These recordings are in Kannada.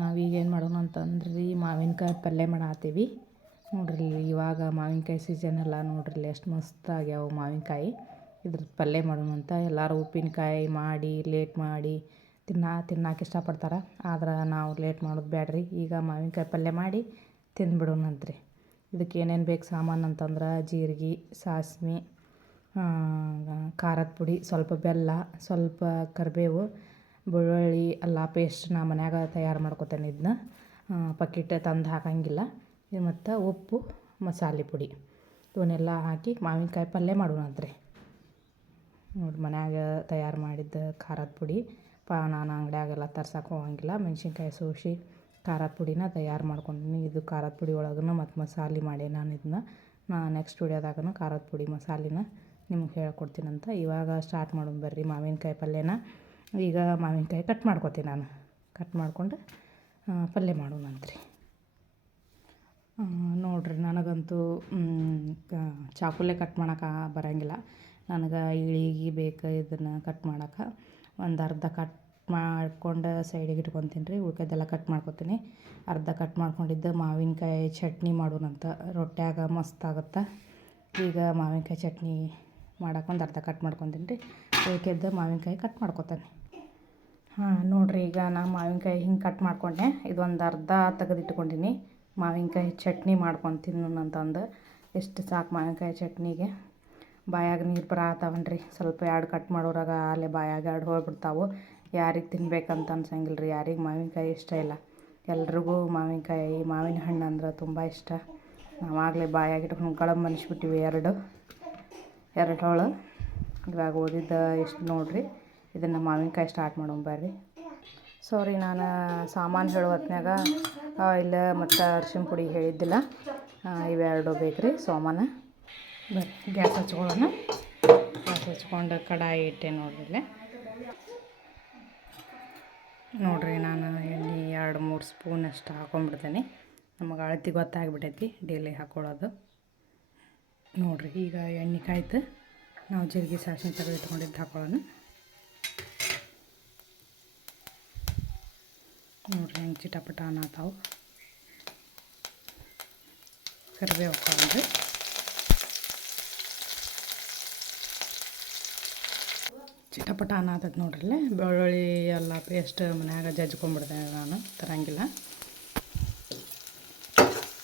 ನಾವೀಗ ಏನು ಮಾಡೋಣ ಅಂತಂದ್ರೆ ರೀ ಮಾವಿನಕಾಯಿ ಪಲ್ಯ ಮಾಡತ್ತೀವಿ ನೋಡ್ರಿ, ಇವಾಗ ಮಾವಿನಕಾಯಿ ಸೀಸನ್ ಎಲ್ಲ ನೋಡ್ರಿ, ಎಷ್ಟು ಮಸ್ತ್ ಆಗ್ಯಾವ ಮಾವಿನಕಾಯಿ. ಇದ್ರ ಪಲ್ಯ ಮಾಡೋಣ ಅಂತ ಎಲ್ಲರೂ ಉಪ್ಪಿನಕಾಯಿ ಮಾಡಿ ಲೇಟ್ ಮಾಡಿ ತಿನ್ನ ತಿನ್ನಕ್ಕೆ ಇಷ್ಟಪಡ್ತಾರೆ. ಆದ್ರೆ ನಾವು ಲೇಟ್ ಮಾಡೋದು ಬೇಡ್ರಿ ಈಗ ಮಾವಿನಕಾಯಿ ಪಲ್ಯ ಮಾಡಿ ತಿಂದ್ಬಿಡೋಣಂತ್ರಿ ಇದಕ್ಕೆ ಏನೇನು ಬೇಕು ಸಾಮಾನು ಅಂತಂದ್ರೆ ಜೀರಿಗೆ, ಸಾಸ್ವೆ ಖಾರದ ಪುಡಿ, ಸ್ವಲ್ಪ ಬೆಲ್ಲ, ಸ್ವಲ್ಪ ಕರಿಬೇವು ಬೆಳ್ಳುಳ್ಳಿ ಅಲ್ಲ ಪೇಸ್ಟ್ ನಾ ಮನ್ಯಾಗ ತಯಾರು ಮಾಡ್ಕೊತೇನೆ ಇದನ್ನ ಪಕ್ಕಿಟ್ಟು ತಂದು ಹಾಕಂಗಿಲ್ಲ. ಮತ್ತು ಉಪ್ಪು, ಮಸಾಲೆ ಪುಡಿ. ಇವನ್ನೆಲ್ಲ ಹಾಕಿ ಮಾವಿನಕಾಯಿ ಪಲ್ಯ ಮಾಡೋಣಂತ್ರಿ ನೋಡಿ ಮನ್ಯಾಗ ತಯಾರು ಮಾಡಿದ್ದ ಖಾರದ ಪುಡಿ ಪಾ ನಾನು ಅಂಗಡಿಯಾಗೆಲ್ಲ ತರ್ಸಕ್ಕೆ ಹೋಗಂಗಿಲ್ಲ. ಮೆಣ್ಸಿನ್ಕಾಯಿ ಸೋಸಿ ಖಾರದ ಪುಡಿನ ತಯಾರು ಮಾಡ್ಕೊಂಡಿನಿ. ಇದು ಖಾರದ ಪುಡಿ ಒಳಗೂ ಮತ್ತು ಮಸಾಲೆ ಮಾಡಿ ನಾನು ಇದನ್ನ ನಾ ನೆಕ್ಸ್ಟ್ ವಿಡಿಯೋದಾಗೂ ಖಾರದ ಪುಡಿ, ಮಸಾಲೆನ ನಿಮ್ಗೆ ಹೇಳ್ಕೊಡ್ತೀನಂತ. ಇವಾಗ ಸ್ಟಾರ್ಟ್ ಮಾಡೋಣ ಬರ್ರಿ ಮಾವಿನಕಾಯಿ ಪಲ್ಯನ. ಈಗ ಮಾವಿನಕಾಯಿ ಕಟ್ ಮಾಡ್ಕೊತೀನಿ ನಾನು. ಕಟ್ ಮಾಡಿಕೊಂಡು ಪಲ್ಯ ಮಾಡೋಣಂತ್ರಿ ನೋಡಿರಿ ನನಗಂತೂ ಚಾಕುಲೆ ಕಟ್ ಮಾಡೋಕೆ ಬರೋಂಗಿಲ್ಲ. ನನಗೆ ಇಳಿಗಿ ಬೇಕು ಇದನ್ನು ಕಟ್ ಮಾಡೋಕೆ. ಒಂದು ಅರ್ಧ ಕಟ್ ಮಾಡ್ಕೊಂಡು ಸೈಡಿಗೆ ಇಟ್ಕೊತೀನಿ ರೀ, ಉಳ್ಕೆದೆಲ್ಲ ಕಟ್ ಮಾಡ್ಕೊತೀನಿ. ಅರ್ಧ ಕಟ್ ಮಾಡ್ಕೊಂಡಿದ್ದು ಮಾವಿನಕಾಯಿ ಚಟ್ನಿ ಮಾಡೋಣಂತ ರೊಟ್ಯಾಗ ಮಸ್ತ್ ಆಗುತ್ತೆ. ಈಗ ಮಾವಿನಕಾಯಿ ಚಟ್ನಿ ಮಾಡಕ್ಕೆ ಒಂದು ಅರ್ಧ ಕಟ್ ಮಾಡ್ಕೊತೀನಿ ರೀ. ಉಳ್ಕೆದ್ದು ಮಾವಿನಕಾಯಿ ಕಟ್ ಮಾಡ್ಕೊತಾನೆ. ಹಾಂ, ನೋಡಿರಿ, ಈಗ ನಾನು ಮಾವಿನಕಾಯಿ ಹಿಂಗೆ ಕಟ್ ಮಾಡ್ಕೊಂಡೆ. ಇದೊಂದು ಅರ್ಧ ತೆಗೆದಿಟ್ಕೊಂಡೀನಿ. ಮಾವಿನಕಾಯಿ ಚಟ್ನಿ ಮಾಡ್ಕೊಂಡು ತಿನ್ನೋಣಂತಂದು ಎಷ್ಟು ಸಾಕು ಮಾವಿನಕಾಯಿ ಚಟ್ನಿಗೆ. ಬಾಯಾಗ ನೀರು ಬರತ್ತವನ್ರಿ ಸ್ವಲ್ಪ ಎರಡು ಕಟ್ ಮಾಡೋರಾಗ ಅಲ್ಲೇ ಬಾಯಾಗ ಎರಡು ಹೋಗ್ಬಿಡ್ತಾವೆ. ಯಾರಿಗೆ ತಿನ್ಬೇಕಂತ ಅನ್ಸಂಗಿಲ್ಲ ರೀ ಯಾರಿಗೆ ಮಾವಿನಕಾಯಿ ಇಷ್ಟ ಇಲ್ಲ. ಎಲ್ರಿಗೂ ಮಾವಿನಕಾಯಿ, ಮಾವಿನ ಹಣ್ಣು ಅಂದ್ರೆ ತುಂಬ ಇಷ್ಟ. ನಾವಾಗಲೇ ಬಾಯಾಗ ಇಟ್ಕೊಂಡು ಕಳಂ ಅನಿಸ್ಬಿಟ್ಟಿವಿ ಎರಡು. ಎರಡು ಹೋಳು. ಇವಾಗ ಓದಿದ್ದ ಎಷ್ಟು ನೋಡಿರಿ? ಇದನ್ನು ಮಾವಿನಕಾಯಿ ಸ್ಟಾರ್ಟ್ ಮಾಡೋಣ ಬರ್ರಿ. ಸಾರಿ ನಾನು ಸಾಮಾನು ಹೇಳೋ ಹೊತ್ನ್ಯಾಗ ಇಲ್ಲ ಮತ್ತು ಅರ್ಶಿನ ಪುಡಿ ಹೇಳಿದ್ದಿಲ್ಲ. ಇವೆರಡು ಬೇಕು ರೀ ಸಾಮಾನು. ಬರ್ರಿ, ಗ್ಯಾಸ್ ಹಚ್ಕೊಳ್ಳೋಣ. ಗ್ಯಾಸ್ ಹಚ್ಕೊಂಡು ಕಡಾಯಿ ಇಟ್ಟೆ ನೋಡ್ರಿ ನೋಡಿರಿ, ನಾನು ಎಣ್ಣೆ ಎರಡು, ಮೂರು ಸ್ಪೂನ್ ಅಷ್ಟು ಹಾಕೊಂಡ್ಬಿಡ್ತೀನಿ ನಮಗೆ ಅಳತಿ ಗೊತ್ತಾಗ್ಬಿಟ್ಟೈತಿ ಡೈಲಿ ಹಾಕ್ಕೊಳ್ಳೋದು ನೋಡಿರಿ, ಈಗ ಎಣ್ಣೆ ಕಾಯ್ತು. ನಾವು ಜೀರಿಗೆ, ಸಾಸಿವೆ ತೆಗೆದು ಇಟ್ಕೊಂಡಿದ್ದು ಹಾಕೊಳ್ಳೋಣ. ನೋಡಿರಿ ಹೆಂಗೆ ಚಿಟಪಟ ಅನ್ನತಾವು ಕರಿಬೇವು ಹಾಕೊಂಡ್ರಿ ಚಿಟಪಟ ನೋಡ್ರಿ ಬೆಳ್ಳುಳ್ಳಿ ಎಲ್ಲ ಪೇಸ್ಟ್ ಮನ್ಯಾಗ ಜಜ್ಕೊಂಡ್ಬಿಡ್ದೆ ನಾನು, ತರಂಗಿಲ್ಲ.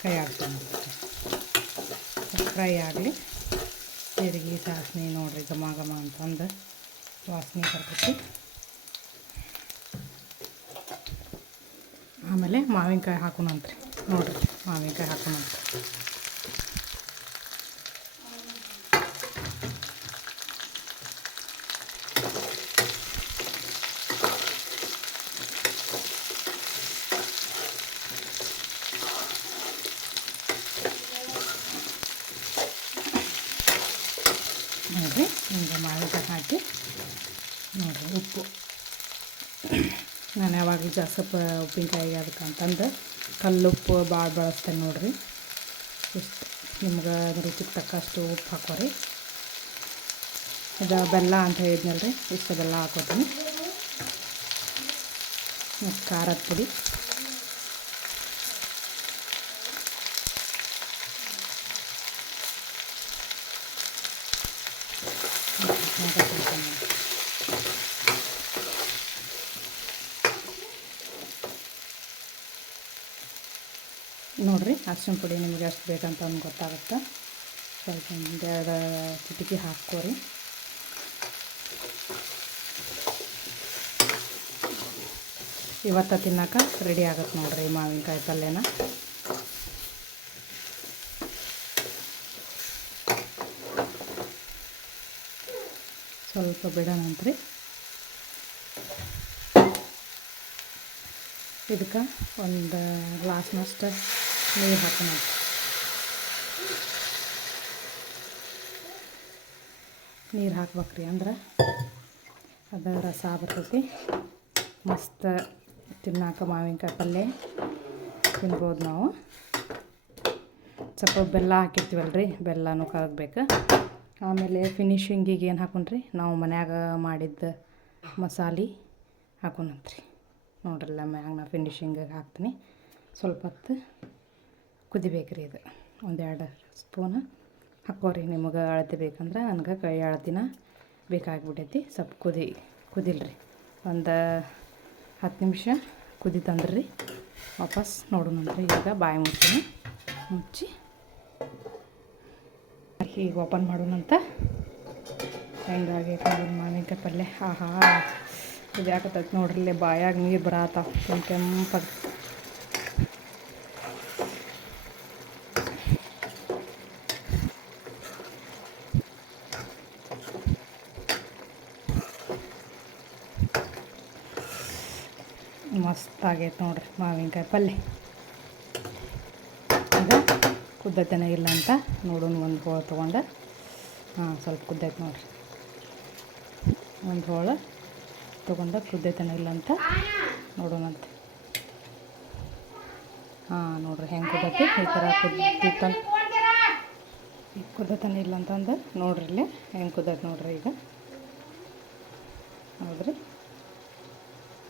ಕೈ ಆಡ್ತೀನಿ ಫ್ರೈ ಆಗಲಿ. ಜೀರಿಗೆ, ಸಾಸ್ನಿ ನೋಡ್ರಿ, ಘಮ ಘಮ ಅಂತಂದು ವಾಸನೆ ಬರ್ತೈತಿ ಆಮೇಲೆ ಮಾವಿನಕಾಯಿ ಹಾಕೋಣಂತ್ರಿ ನೋಡಿರಿ ಮಾವಿನಕಾಯಿ ಹಾಕೋಣಂತ ನೋಡಿರಿ ಹಿಂಗೆ ಮಾವಿನಕಾಯಿ ಹಾಕಿ ನೋಡಿರಿ ಉಪ್ಪು. ನಾನು ಯಾವಾಗಲೂ ಜಾಸ್ತಿ ಉಪ್ಪಿನಕಾಯಿ ಅದಕ್ಕೆ ಅಂತಂದು, ಕಲ್ಲುಪ್ಪು ಭಾಳ ಬಳಸ್ತೇನೆ ನೋಡಿರಿ. ಇಷ್ಟು. ನಿಮ್ಗೆ ರುಚಿಗೆ ತಕ್ಕಷ್ಟು ಉಪ್ಪು ಹಾಕೋರಿ. ಇದು ಬೆಲ್ಲ ಅಂತ ಹೇಳಿದ್ನಲ್ಲ ರೀ ಇಷ್ಟು ಬೆಲ್ಲ ಹಾಕೋತೀನಿ. ಮತ್ತು ಖಾರದ ಪುಡಿ. ನೋಡಿರಿ ಅರ್ಶಿನ ಪುಡಿ ನಿಮಗೆ ಎಷ್ಟು ಬೇಕಂತ ಒಂದು ಗೊತ್ತಾಗುತ್ತೆ? ಸ್ವಲ್ಪ ಒಂದು ಒಂದೆರಡು ಚಿಟಿಕೆ ಹಾಕ್ಕೋರಿ. ಇವತ್ತು ತಿನ್ನಾಕ ರೆಡಿ ಆಗುತ್ತೆ ನೋಡಿರಿ ಮಾವಿನಕಾಯಿ ಪಲ್ಯನ. ಸ್ವಲ್ಪ ಬಿಡೋಣಂತ್ರಿ ಇದಕ್ಕೆ ಒಂದು ಗ್ಲಾಸ್ನಷ್ಟು ನೀರು ಹಾಕೋಣ. ನೀರು ಹಾಕ್ಬೇಕ್ರಿ ಅಂದ್ರೆ ಅದು ರಸ ಬರ್ತೈತಿ. ಮಸ್ತ್ ತಿನ್ನಾಕ ಮಾವಿನಕಾಯಿ ಪಲ್ಯ ತಿನ್ಬೋದು ನಾವು. ಸ್ವಲ್ಪ ಬೆಲ್ಲ ಹಾಕಿರ್ತೀವಲ್ರಿ, ಬೆಲ್ಲನೂ ಕರಗಬೇಕು ಆಮೇಲೆ ಫಿನಿಶಿಂಗಿಗೆ ಏನು ಹಾಕೊಂಡ್ರಿ, ನಾವು ಮನ್ಯಾಗ ಮಾಡಿದ್ದ ಮಸಾಲೆ ಹಾಕೊಂಡ್ರಿ ನೋಡ್ರಲ್ಲ ಮ್ಯಾಗ ನಾ ಫಿನಿಶಿಂಗಿಗೆ ಹಾಕ್ತೀನಿ. ಸ್ವಲ್ಪ ಹೊತ್ತು ಕುದಿಬೇಕ್ರಿ ಇದು. ಒಂದೆರಡು ಸ್ಪೂನ್ ಹಾಕೋರಿ ನಿಮಗೆ ಅಳತೆ ಬೇಕಂದ್ರೆ ನನಗೆ ಕೈ ಅಳತಿನ ಬೇಕಾಗ್ಬಿಟ್ಟೈತಿ ಸ್ವಲ್ಪ ಕುದಿ, ಕುದಿಲ್ರಿ. ಒಂದು ಹತ್ತು ನಿಮಿಷ ಕುದಿತಂದ್ರಿ ವಾಪಸ್ ನೋಡೋಣಂದ್ರೆ ಈಗ ಬಾಯಿ ಮುಚ್ಚಿನ ಮುಚ್ಚಿ. ಈಗ ಓಪನ್ ಮಾಡೋಣಂತ ನೋಡ್ರಿ ಮಾವಿನಕಾಯಿ ಪಲ್ಯ ಆಹಾ, ಇದು ಯಾಕತ್ತೈತೆ ನೋಡ್ರಿ. ಬಾಯಾಗ ನೀರು ಬರತ್ತಾವ ಕೆಂಪು ಕೆಂಪಾಗಿ ಮಸ್ತ್ ಆಗೈತೆ ನೋಡ್ರಿ ಮಾವಿನಕಾಯಿ ಪಲ್ಯ ಈಗ ಕುದ್ದತನ ಇಲ್ಲ ಅಂತ ನೋಡೋಣ ಒಂದು ಹೋಳು ತೊಗೊಂಡು. ಹಾಂ, ಸ್ವಲ್ಪ ಕುದ್ದೈತೆ ನೋಡ್ರಿ. ಒಂದು ಹೋಳು ತೊಗೊಂಡು ಕುದ್ದೈತನ ಇಲ್ಲ ಅಂತ ನೋಡೋಣಂತೆ ಹಾಂ, ನೋಡ್ರಿ ಹೆಂಗೆ ಕುದ್ದೈತಿ? ಈ ಥರ ಕುದ್ದಿತ್ತ. ಕುದ್ದತನ ಇಲ್ಲ ಅಂತಂದು ನೋಡ್ರಿ ಇಲ್ಲಿ ಹೆಂಗೆ ಕುದ್ದೈತೆ ನೋಡ್ರಿ ಈಗ. ಹೌದ್ರಿ?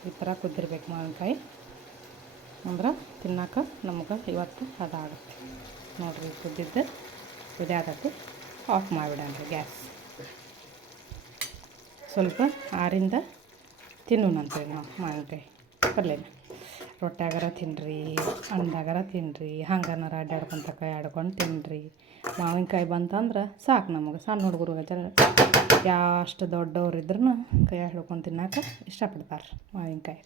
ಈ ಥರ ಕುದ್ದಿರ್ಬೇಕು ಮಾವಿನಕಾಯಿ. ಅಂದ್ರೆ ತಿನ್ನಕ್ಕೆ ನಮ್ಗೆ ಇವತ್ತು ಅದಾಗುತ್ತೆ. ನೋಡಿರಿ ಕುದ್ದಿದ್ದು ಕುದಿಯಾಗತ್ತೆ ಆಫ್ ಮಾಡಿಬಿಡಣ್ರಿ ಗ್ಯಾಸ್. ಸ್ವಲ್ಪ ಆರಿಂದ ತಿನ್ನೋಣಂತ್ರಿ ನಾವು ಮಾವಿನಕಾಯಿ ಪಲ್ಯನ. ರೊಟ್ಯಾಗಾರ ತಿನ್ನಿರಿ ಅನ್ನದಾಗಾರ ತಿನ್ನಿರಿ ಹಂಗನಾರ ಅಡ್ಡಾಡ್ಕೊಂತ ಕೈ ಆಡ್ಕೊಂಡು ತಿನ್ನಿರಿ ಮಾವಿನಕಾಯಿ ಬಂತಂದ್ರೆ ಸಾಕು ನಮಗೆ, ಸಣ್ಣ ಹುಡುಗರು ಜರ ಎಷ್ಟು ದೊಡ್ಡವ್ರು ಇದ್ರೂ ಕೈ ಹಿಡ್ಕೊಂಡು ತಿನ್ನಕ್ಕೆ ಇಷ್ಟಪಡ್ತಾರೆ ಮಾವಿನಕಾಯಿ.